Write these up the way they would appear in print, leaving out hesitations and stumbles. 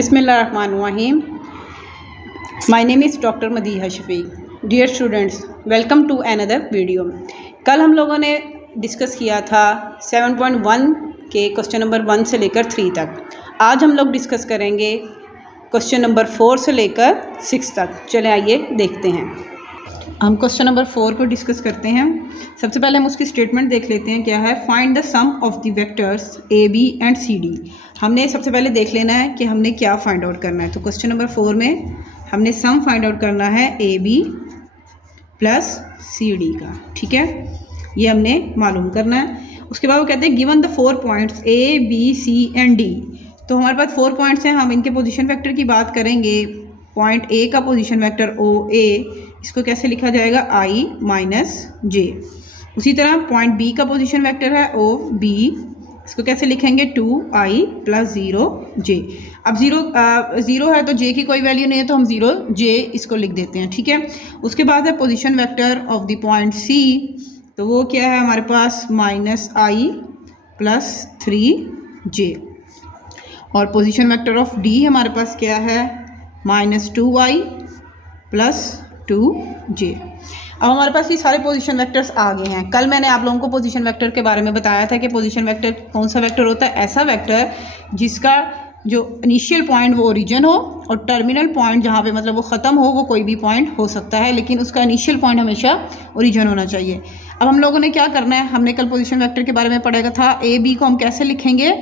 Bismillahirrahmanirrahim. My name is Dr. Madiha Shafiq. Dear students, welcome to another video. कल हम लोगों ने discuss किया था 7.1 के क्वेश्चन नंबर 1 से लेकर 3 तक। आज हम लोग डिस्कस करेंगे क्वेश्चन नंबर 4 से लेकर 6 तक। चले आइए देखते हैं। हम क्वेश्चन नंबर 4 को डिस्कस करते हैं। सबसे पहले हम उसकी स्टेटमेंट देख लेते हैं। क्या है? Find the sum of the vectors A B and C D. हमने सबसे पहले देख लेना है कि हमने क्या फाइंड आउट करना है। तो क्वेश्चन नंबर 4 में हमने सम फाइंड आउट करना है A B plus C D का। ठीक है, ये हमने मालूम करना है। उसके बाद वो कहते हैं given the 4 points A B C and D. तो हमारे पास 4 पॉइंट्स हैं। हम इनके पोजीशन वेक्टर की बात करेंगे। पॉइंट ए का पोजीशन वेक्टर ओ ए, इसको कैसे लिखा जाएगा? आई माइनस जे। उसी तरह पॉइंट बी का पोजीशन वेक्टर है ओ बी, इसको कैसे लिखेंगे? 2i plus 0j। अब ज़ीरो है तो j की कोई वैल्यू नहीं है तो हम 0j इसको लिख देते हैं। ठीक है, उसके बाद है position vector of the point c। तो वो क्या है हमारे पास? -i plus 3j। और पोजीशन वेक्टर ऑफ d हमारे पास क्या है? -2i plus 2j। अब हमारे पास ये सारे पोजीशन वेक्टर्स आ गए हैं। कल मैंने आप लोगों को पोजीशन वेक्टर के बारे में बताया था कि पोजीशन वेक्टर कौन सा वेक्टर होता है? ऐसा वेक्टर जिसका जो इनिशियल पॉइंट वो ओरिजिन हो और टर्मिनल पॉइंट जहाँ पे मतलब वो ख़त्म हो वो कोई भी पॉइंट हो सकता है, लेकिन उसका इनिशियल पॉइंट हमेशा ओरिजिन होना चाहिए। अब हम लोगों ने क्या करना है? हमने कल पोजीशन वेक्टर के बारे में पढ़ा था। ए बी को हम कैसे लिखेंगे?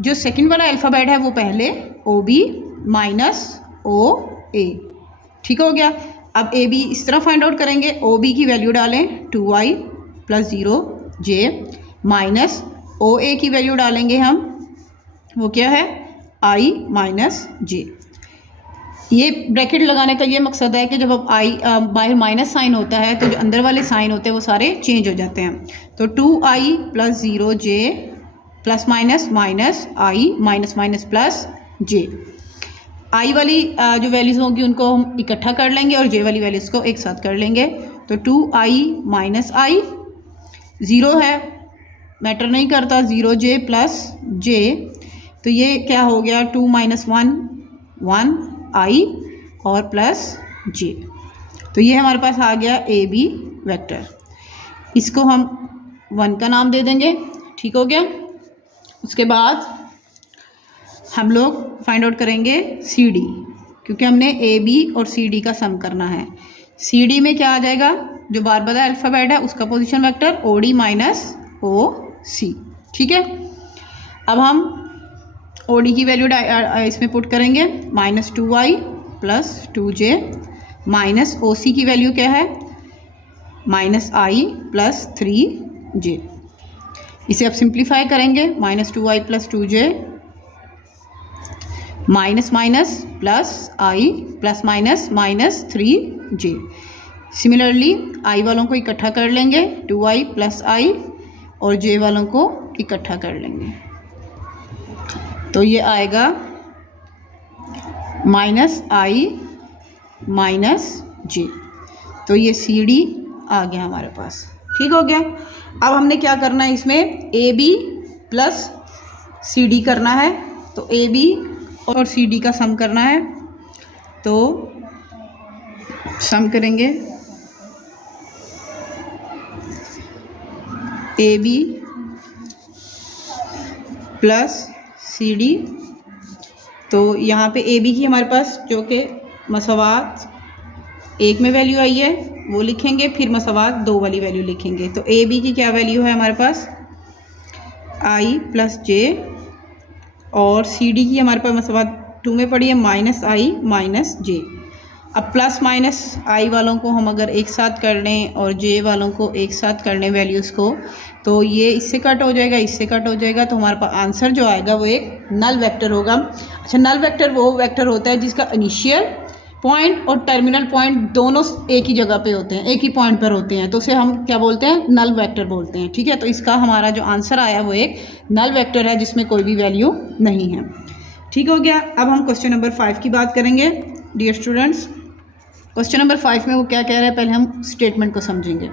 जो सेकेंड वाला अल्फ़ाबेट है वो पहले ओ बी माइनस ओ ए। ठीक हो गया। अब ए बी इस तरह फाइंड आउट करेंगे। ओ बी की वैल्यू डालें 2i plus 0j minus O ए की वैल्यू डालेंगे हम, वो क्या है? i माइनस जे। ये ब्रैकेट लगाने का ये मकसद है कि जब अब आई बाहर माइनस साइन होता है तो जो अंदर वाले साइन होते हैं वो सारे चेंज हो जाते हैं। तो 2i plus 0j plus minus minus i minus minus plus j। आई वाली जो वैल्यूज़ होंगी उनको हम इकट्ठा कर लेंगे और जे वाली वैल्यूज़ को एक साथ कर लेंगे। तो 2i माइनस आई, 0 है मैटर नहीं करता, 0j प्लस j। तो ये क्या हो गया? 2 माइनस 1 1i और प्लस j। तो ये हमारे पास आ गया ए बी वेक्टर। इसको हम 1 का नाम दे देंगे। ठीक हो गया। उसके बाद हम लोग फाइंड आउट करेंगे सी डी, क्योंकि हमने ए बी और सी डी का सम करना है। सी डी में क्या आ जाएगा? जो बार बार अल्फ़ाबेट है उसका position vector O D minus O C. ठीक है, अब हम ओ डी की वैल्यू इसमें पुट करेंगे। -2i plus 2j minus O सी की वैल्यू क्या है? -i plus 3j। इसे अब सिंप्लीफाई करेंगे। -2i plus 2j minus minus plus i plus minus minus 3j। Similarly i वालों को इकट्ठा कर लेंगे, 2i प्लस i, और j वालों को इकट्ठा कर लेंगे। तो ये आएगा -i माइनस j। तो ये सी डी आ गया हमारे पास। ठीक हो गया। अब हमने क्या करना है? इसमें A B plus C D करना है। तो ए बी और सी डी का सम करना है। तो सम करेंगे A B plus C D. तो यहाँ पे ए बी की हमारे पास जो कि मसावात 1 में वैल्यू आई है वो लिखेंगे, फिर मसावात 2 वाली वैल्यू लिखेंगे। तो ए बी की क्या वैल्यू है हमारे पास? i प्लस जे, और सी डी की हमारे पास मसावात 2 में पड़ी है -i माइनस जे। अब प्लस माइनस i वालों को हम अगर एक साथ कर लें और j वालों को एक साथ कर लें वैल्यूज़ को, तो ये इससे कट हो जाएगा, इससे कट हो जाएगा। तो हमारे पास आंसर जो आएगा वो एक नल वेक्टर होगा। अच्छा, नल वेक्टर वो वेक्टर होता है जिसका इनिशियल पॉइंट और टर्मिनल पॉइंट दोनों एक ही जगह पे होते हैं, एक ही पॉइंट पर होते हैं। तो उसे हम क्या बोलते हैं? नल वेक्टर बोलते हैं। ठीक है, तो इसका हमारा जो आंसर आया वो एक नल वेक्टर है जिसमें कोई भी वैल्यू नहीं है। ठीक हो गया। अब हम क्वेश्चन नंबर 5 की बात करेंगे। डियर स्टूडेंट्स, क्वेश्चन नंबर 5 में वो क्या कह रहा है पहले हम स्टेटमेंट को समझेंगे।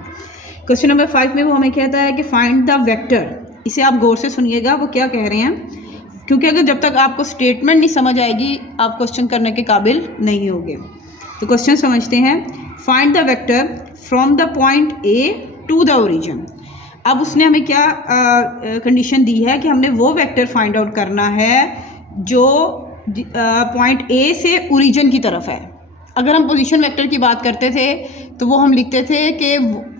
क्वेश्चन नंबर 5 में वो हमें कहता है कि फाइंड द वेक्टर। इसे आप गौर से सुनिएगा, वो क्या कह रहे हैं? क्योंकि अगर जब तक आपको स्टेटमेंट नहीं समझ आएगी आप क्वेश्चन करने के काबिल नहीं होगे। तो क्वेश्चन समझते हैं। Find the vector from the point A to the origin. अब उसने हमें क्या कंडीशन दी है कि हमने वो वेक्टर फाइंड आउट करना है जो पॉइंट ए से ओरिजिन की तरफ है। अगर हम पोजीशन वेक्टर की बात करते थे तो वो हम लिखते थे कि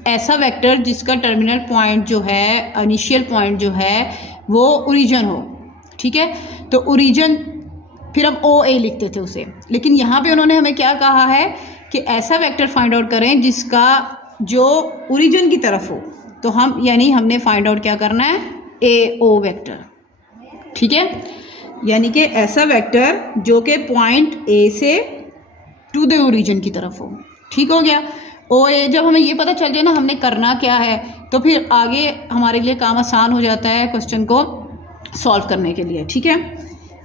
ऐसा वेक्टर जिसका टर्मिनल पॉइंट जो है, इनिशियल पॉइंट जो है वो ओरिजिन हो, ठीक है। तो ओरिजिन फिर हम ओ ए लिखते थे उसे। लेकिन यहाँ पे उन्होंने हमें क्या कहा है कि ऐसा वेक्टर फाइंड आउट करें जिसका जो ओरिजिन की तरफ हो। तो हम यानी हमने फाइंड आउट क्या करना है, ए ओ वेक्टर, ठीक है। यानी कि ऐसा वेक्टर जो कि पॉइंट ए से टू द ओरिजिन की तरफ हो, ठीक हो गया। ओ ए जब हमें ये पता चल जाए ना हमने करना क्या है तो फिर आगे हमारे लिए काम आसान हो जाता है क्वेश्चन को सॉल्व करने के लिए, ठीक है।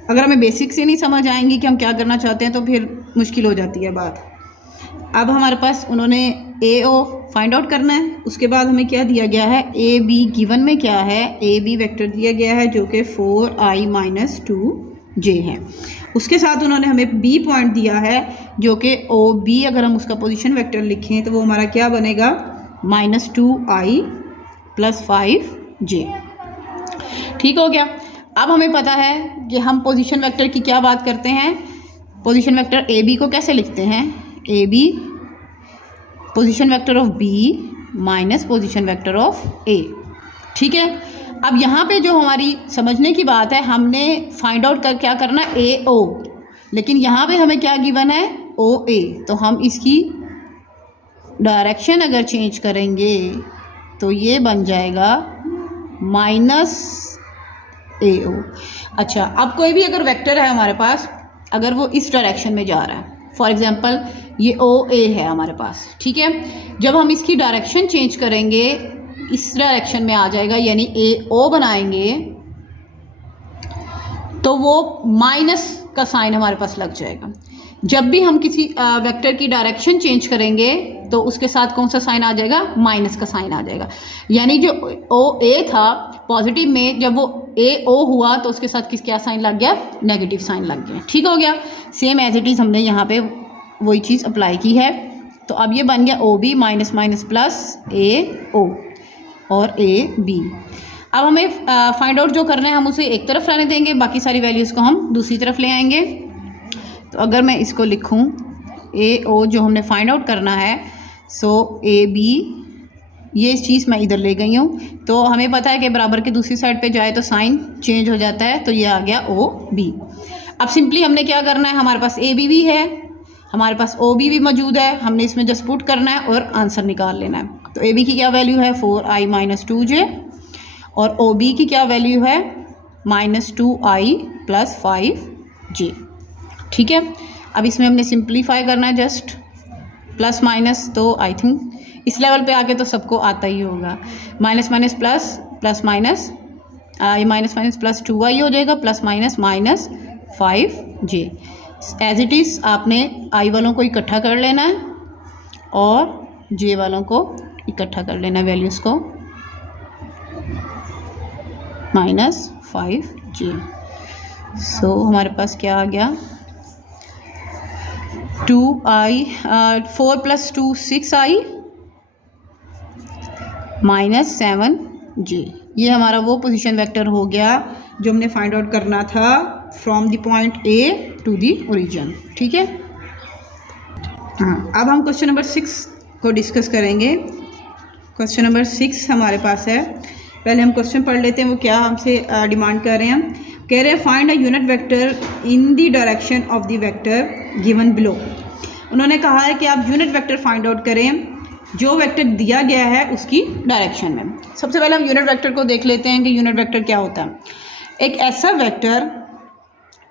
अगर हमें बेसिक से नहीं समझ आएंगी कि हम क्या करना चाहते हैं तो फिर मुश्किल हो जाती है बात। अब हमारे पास उन्होंने ए ओ फाइंड आउट करना है। उसके बाद हमें क्या दिया गया है, ए बी गिवन में क्या है, ए बी वेक्टर दिया गया है जो कि 4i - 2j है। उसके साथ उन्होंने हमें बी पॉइंट दिया है जो कि ओ बी, अगर हम उसका पोजीशन वेक्टर लिखें तो वो हमारा क्या बनेगा, -2i + 5j, ठीक हो गया। अब हमें पता है कि हम पोजीशन वेक्टर की क्या बात करते हैं। पोजीशन वेक्टर ए बी को कैसे लिखते हैं, A B position vector of B minus position vector of A, ठीक है। अब यहाँ पे जो हमारी समझने की बात है, हमने फाइंड आउट कर क्या करना, ए ओ, लेकिन यहाँ पे हमें क्या गिवन है, ओ ए। तो हम इसकी डायरेक्शन अगर चेंज करेंगे तो ये बन जाएगा -ए ओ। अच्छा, अब कोई भी अगर वेक्टर है हमारे पास, अगर वो इस डायरेक्शन में जा रहा है, फॉर एग्जांपल ये ओ ए है हमारे पास, ठीक है। जब हम इसकी डायरेक्शन चेंज करेंगे इस डायरेक्शन में आ जाएगा, यानी ए ओ बनाएंगे तो वो माइनस का साइन हमारे पास लग जाएगा। जब भी हम किसी वेक्टर की डायरेक्शन चेंज करेंगे तो उसके साथ कौन सा साइन आ जाएगा, माइनस का साइन आ जाएगा। यानी जो ओ ए था पॉजिटिव में, जब वो ए ओ हुआ तो उसके साथ क्या साइन लग गया, नेगेटिव साइन लग गया, ठीक हो गया। सेम एज इट इज़ हमने यहाँ पे वही चीज़ अप्लाई की है। तो अब ये बन गया ओ बी माइनस प्लस ए ओ और ए बी। अब हमें फाइंड आउट जो करना है हम उसे एक तरफ रहने देंगे, बाकी सारी वैल्यूज़ को हम दूसरी तरफ ले आएंगे। तो अगर मैं इसको लिखूं ए ओ जो हमने फाइंड आउट करना है, सो ए बी, ये चीज़ मैं इधर ले गई हूँ। तो हमें पता है कि बराबर के दूसरी साइड पे जाए तो साइन चेंज हो जाता है, तो ये आ गया ओ बी। अब सिंपली हमने क्या करना है, हमारे पास ए बी भी है, हमारे पास ओ बी भी मौजूद है, हमने इसमें जस्ट पुट करना है और आंसर निकाल लेना है। तो ए बी की क्या वैल्यू है, 4i - 2j, और ओ बी की क्या वैल्यू है, -2i + 5j, ठीक है। अब इसमें हमने सिंप्लीफाई करना है, जस्ट प्लस माइनस, तो आई थिंक इस लेवल पे आके तो सबको आता ही होगा। Minus minus plus, plus minus, ये माइनस माइनस प्लस 2i हो जाएगा, plus minus -5j। As it is आपने i वालों को इकट्ठा कर लेना है और j वालों को इकट्ठा कर लेना है, वैल्यूज़ को, -5j। सो हमारे पास क्या आ गया, 4 + 2 6i -7j। ये हमारा वो पोजीशन वेक्टर हो गया जो हमने फाइंड आउट करना था from the point A to the origin, ठीक है। हाँ, अब हम क्वेश्चन नंबर 6 को डिस्कस करेंगे। क्वेश्चन नंबर 6 हमारे पास है। पहले हम क्वेश्चन पढ़ लेते हैं, वो क्या हमसे डिमांड कर रहे हैं। कह रहे हैं find a unit vector in the direction of the vector given below. उन्होंने कहा है कि आप यूनिट वेक्टर फाइंड आउट करें जो वेक्टर दिया गया है उसकी डायरेक्शन में। सबसे पहले हम यूनिट वेक्टर को देख लेते हैं कि यूनिट वेक्टर क्या होता है। एक ऐसा वेक्टर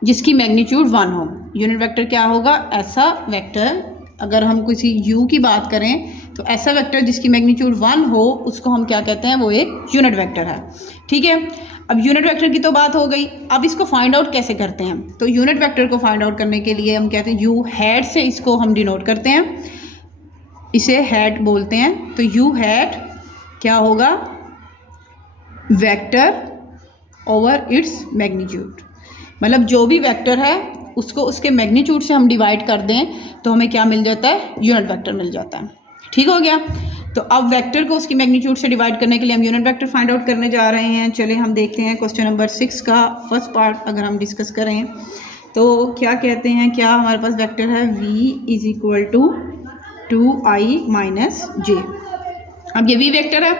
जिसकी मैग्नीट्यूड 1 हो। यूनिट वेक्टर क्या होगा, ऐसा वेक्टर, अगर हम किसी u की बात करें तो ऐसा वेक्टर जिसकी मैग्नीट्यूड 1 हो उसको हम क्या कहते हैं, वो एक यूनिट वेक्टर है, ठीक है। अब यूनिट वेक्टर की तो बात हो गई, अब इसको फाइंड आउट कैसे करते हैं। तो यूनिट वेक्टर को फाइंड आउट करने के लिए हम कहते हैं u हैट से इसको हम डिनोट करते हैं, इसे हैट बोलते हैं। तो u हैट क्या होगा, वेक्टर ओवर इट्स मैग्नीट्यूड। मतलब जो भी वेक्टर है उसको उसके मैग्नीट्यूड से हम डिवाइड कर दें तो हमें क्या मिल जाता है, यूनिट वेक्टर मिल जाता है। ठीक हो गया। तो अब वेक्टर को उसकी मैग्नीट्यूड से डिवाइड करने के लिए हम यूनिट वेक्टर फाइंड आउट करने जा रहे हैं। चलिए हम देखते हैं क्वेश्चन नंबर 6 का फर्स्ट पार्ट अगर हम डिस्कस करें तो क्या कहते हैं, क्या हमारे पास वेक्टर है v is equal to 2i minus J. अब ये v वेक्टर है,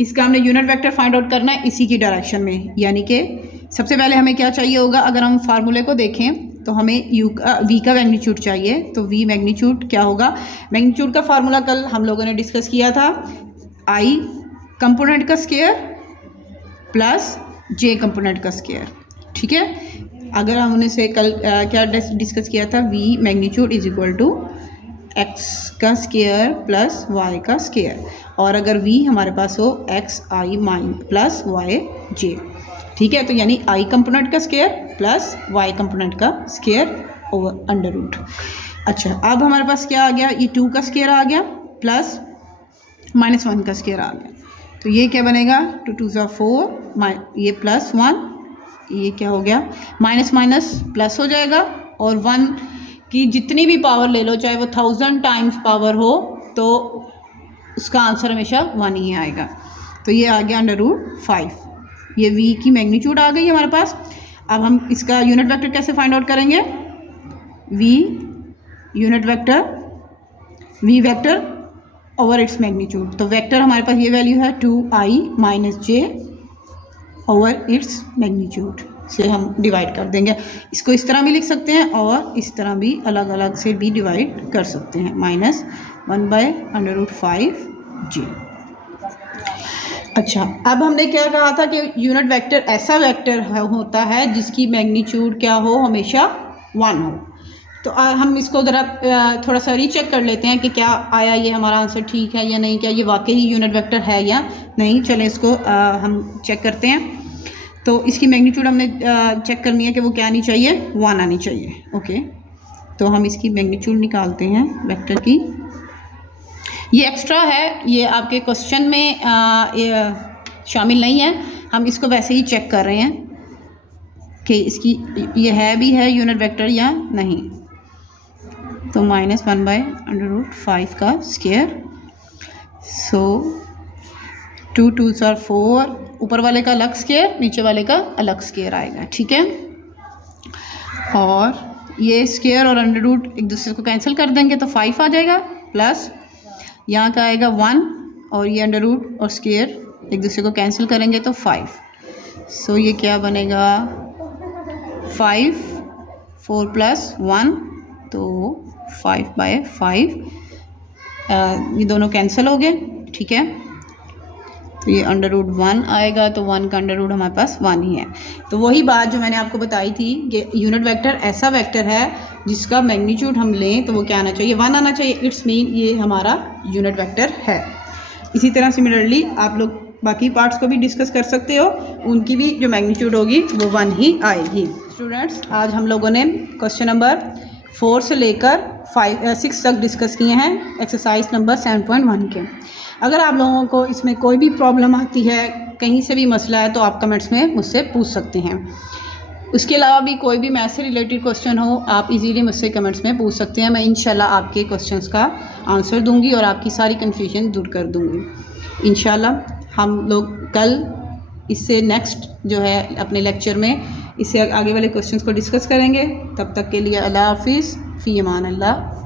इसका हमने यूनिट वेक्टर फाइंड आउट करना है इसी की डायरेक्शन में, यानी कि सबसे पहले हमें क्या चाहिए होगा, अगर हम फार्मूले को देखें तो हमें v का मैग्नीट्यूड चाहिए। तो v मैग्नीट्यूड क्या होगा, मैग्नीट्यूड का फार्मूला कल हम लोगों ने डिस्कस किया था, i कंपोनेंट का स्क्वायर प्लस j कंपोनेंट का स्क्वायर। ठीक है, अगर हमने से कल क्या डिस्कस किया था, v magnitude is equal to x का स्क्वायर प्लस y का स्क्वायर, और अगर v हमारे पास हो x i mine plus y j। ठीक है, तो यानी i कंपोनेंट का स्क्वायर प्लस y कंपोनेंट का स्क्वायर ओवर अंडर रूट। अच्छा, अब हमारे पास क्या आ गया, ये 2 का स्क्वायर आ गया प्लस -1 का स्क्वायर आ गया, तो ये क्या बनेगा, 2 2 ज़ा 4, ये प्लस 1, ये क्या हो गया, माइनस माइनस प्लस हो जाएगा, और 1 की जितनी भी पावर ले लो, चाहे वो 1000 टाइम्स पावर हो, तो उसका आंसर हमेशा 1 ही आएगा। तो ये आ गया अंडर रूट 5। ये v की मैग्नीट्यूड आ गई हमारे पास। अब हम इसका यूनिट वेक्टर कैसे फाइंड आउट करेंगे, v unit vector v vector over its magnitude. तो वेक्टर हमारे पास ये वैल्यू है 2i माइनस जे ओवर इट्स मैग्नीट्यूड से हम डिवाइड कर देंगे। इसको इस तरह भी लिख सकते हैं और इस तरह भी अलग अलग से भी डिवाइड कर सकते हैं, -1/√5 जे। अच्छा, अब हमने क्या कहा था कि यूनिट वेक्टर ऐसा वेक्टर होता है जिसकी मैग्नीट्यूड क्या हो, हमेशा 1 हो। तो हम इसको ज़रा थोड़ा सा रीचेक कर लेते हैं कि क्या आया ये हमारा आंसर ठीक है या नहीं, क्या ये वाकई यूनिट वेक्टर है या नहीं। चलें इसको हम चेक करते हैं। तो इसकी मैग्नीट्यूड हमने चेक करनी है कि वो क्या आनी चाहिए, 1 आनी चाहिए। ओके, तो हम इसकी मैग्नीट्यूड निकालते हैं वेक्टर की। ये एक्स्ट्रा है, ये आपके क्वेश्चन में शामिल नहीं है, हम इसको वैसे ही चेक कर रहे हैं कि इसकी ये है भी है यूनिट वेक्टर या नहीं। तो -1/√5 का स्क्वायर, सो 2 2 ज़ा 4, ऊपर वाले का अलग स्क्वायर, नीचे वाले का अलग स्क्वायर आएगा। ठीक है, और ये स्क्वायर और अंडर रूट एक दूसरे को कैंसिल कर देंगे तो 5 आ जाएगा, प्लस यहाँ का आएगा 1, और ये अंडर रूट और स्क्वायर एक दूसरे को कैंसिल करेंगे तो 5। सो ये क्या बनेगा, 5 4 + 1, तो 5/5, ये दोनों कैंसिल हो गए। ठीक है, तो ये √1 आएगा, तो 1 का अंडर रूट हमारे पास 1 ही है। तो वही बात जो मैंने आपको बताई थी कि यूनिट वेक्टर ऐसा वेक्टर है जिसका मैग्नीट्यूड हम लें तो वो क्या आना चाहिए, 1 आना चाहिए। इट्स मीन ये हमारा यूनिट वेक्टर है। इसी तरह सिमिलरली आप लोग बाकी पार्ट्स को भी डिस्कस कर सकते हो, उनकी भी जो मैग्नीट्यूड होगी वो 1 ही आएगी। स्टूडेंट्स, आज हम लोगों ने क्वेश्चन नंबर 4 से लेकर 6 तक डिस्कस किए हैं एक्सरसाइज नंबर 7.1 के। अगर आप लोगों को इसमें कोई भी प्रॉब्लम आती है, कहीं से भी मसला है, तो आप कमेंट्स में मुझसे पूछ सकते हैं। उसके अलावा भी कोई भी मैथ्स से रिलेटेड क्वेश्चन हो, आप इजीली मुझसे कमेंट्स में पूछ सकते हैं। मैं इंशाल्लाह आपके क्वेश्चंस का आंसर दूंगी और आपकी सारी कन्फ्यूजन दूर कर दूंगी इंशाल्लाह। हम लोग कल इससे नेक्स्ट जो है अपने लेक्चर में इससे आगे वाले क्वेश्चंस को डिस्कस करेंगे। तब तक के लिए अल्लाह हाफिज़, फ़ी अमान अल्लाह।